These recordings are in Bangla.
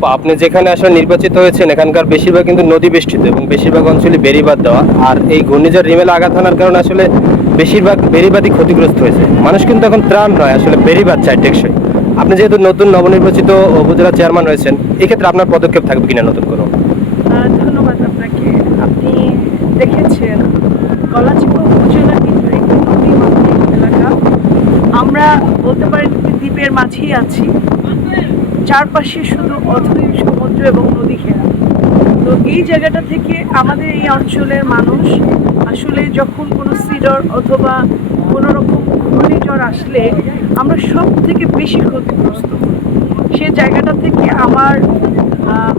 আপা আপনি যেখানে আসলে নির্বাচিত হয়েছেন, এখানকার বেশিরভাগ কিন্তু নদী বেষ্টিত এবং বেশিরভাগ অঞ্চলে বেড়িবাদ দেওয়া। আর এই ঘূর্ণিঝড় রিমেল আঘাত হানার কারণে আসলে বেশিরভাগ বেড়িবাদই ক্ষতিগ্রস্ত হয়েছে। মানুষ কিন্তু এখন ত্রাণ নয়, আসলে বেড়িবাদ চায় টেকসই। আপনি যেহেতু নতুন নবনির্বাচিত উপজেলা চেয়ারম্যান রয়েছেন, এক্ষেত্রে আপনার পদক্ষেপ থাকবে কিনা নতুন কোনো আপনি দেখেছেন আমরা বলতে একটি দ্বীপের মাঝেই আছি। চারপাশে শুধু অথই সমুদ্র এবং নদী ঘেরা তো এই জায়গাটা থেকে আমাদের এই অঞ্চলের মানুষ আসলে যখন কোনো সিডর অথবা কোনো রকম ঘূর্ণিঝড় আসলে আমরা সব থেকে বেশি ক্ষতিগ্রস্ত সে জায়গাটা থেকে আমার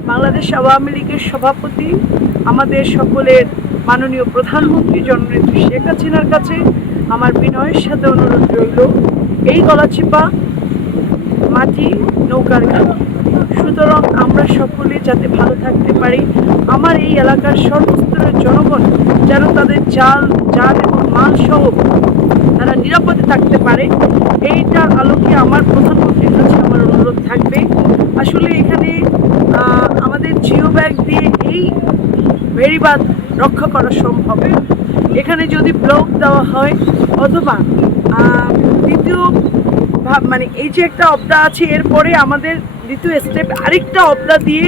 বাংলাদেশ আওয়ামী লীগের সভাপতি, আমাদের সকলের মাননীয় প্রধানমন্ত্রী জননেত্রী শেখ হাসিনার কাছে আমার বিনয়ের সাথে অনুরোধ রইল। এই গলাচিপা, মাটি নৌকার ঘাট সুতরাং আমরা সকলে যাতে ভালো থাকতে পারি, আমার এই এলাকার সর্বস্তরের জনগণ যেন তাদের জাল জাল এবং মাল সহ তারা নিরাপদে থাকতে পারে, এইটার আলোকে আমার প্রধানমন্ত্রীর কাছে আমার অনুরোধ থাকবে। আসলে এখানে আমাদের জিও ব্যাগ দিয়ে এই ভেরিবাদ রক্ষা করা সম্ভব। এখানে যদি ব্লক দেওয়া হয়, অথবা দ্বিতীয় ভাব মানে এই যে একটা অবদা আছে এরপরে আমাদের দ্বিতীয় স্টেপ আরেকটা অবদা দিয়ে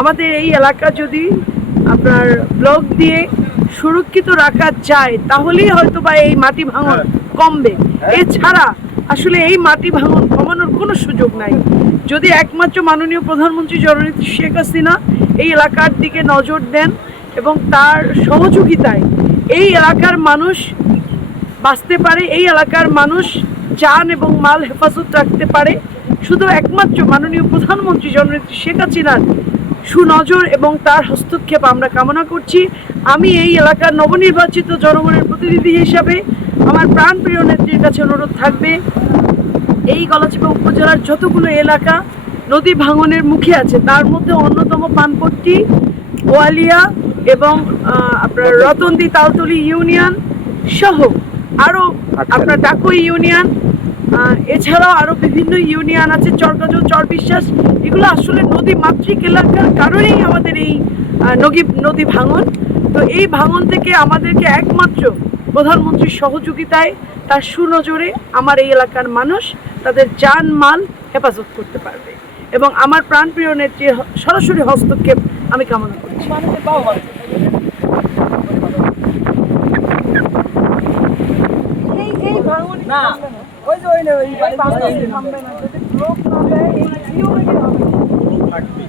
আমাদের এই এলাকা যদি আপনার ব্লক দিয়ে সুরক্ষিত রাখা যায় তাহলেই হয়তো বা এই মাটি ভাঙন কমবে। এছাড়া আসলে এই মাটি ভাঙন কমানোর কোনো সুযোগ নাই। যদি একমাত্র মাননীয় প্রধানমন্ত্রী জননেত্রী শেখ হাসিনা এই এলাকার দিকে নজর দেন এবং তার সহযোগিতায় এই এলাকার মানুষ বাঁচতে পারে এই এলাকার মানুষ যান এবং মাল হেফাজত রাখতে পারে। শুধু একমাত্র মাননীয় প্রধানমন্ত্রী জননেত্রী শেখ হাসিনার সুনজর এবং তার হস্তক্ষেপ আমরা কামনা করছি। আমি এই এলাকার নবনির্বাচিত জনগণের প্রতিনিধি হিসাবে আমার প্রাণপ্রিয় নেত্রীর কাছে অনুরোধ থাকবে, এই গলাচিপা উপজেলার যতগুলো এলাকা নদী ভাঙনের মুখে আছে, তার মধ্যে অন্যতম পানপট্টি, ওয়ালিয়া এবং আপনার রতনদি তালতলি ইউনিয়ন সহ আরও আপনার ডাকুই ইউনিয়ন এছাড়াও আরও বিভিন্ন ইউনিয়ন আছে চরগাজল চরবিশ্বাস এগুলো আসলে নদী মাতৃক এলাকার কারণেই আমাদের এই নদী নদী ভাঙন। তো এই ভাঙন থেকে আমাদেরকে একমাত্র প্রধানমন্ত্রীর সহযোগিতায় তার সুনজরে আমার এই এলাকার মানুষ তাদের যান মাল হেফাজত করতে পারবে। এবং আমার প্রাণপ্রিয় নেত্রীর হ- সরাসরি হস্তক্ষেপ আমি কামনা করছি এই এই ভাঙন না। ওই যে ওই না ওই থামবে না যদি ব্লক না দেয় এই জিও হবে থাকবে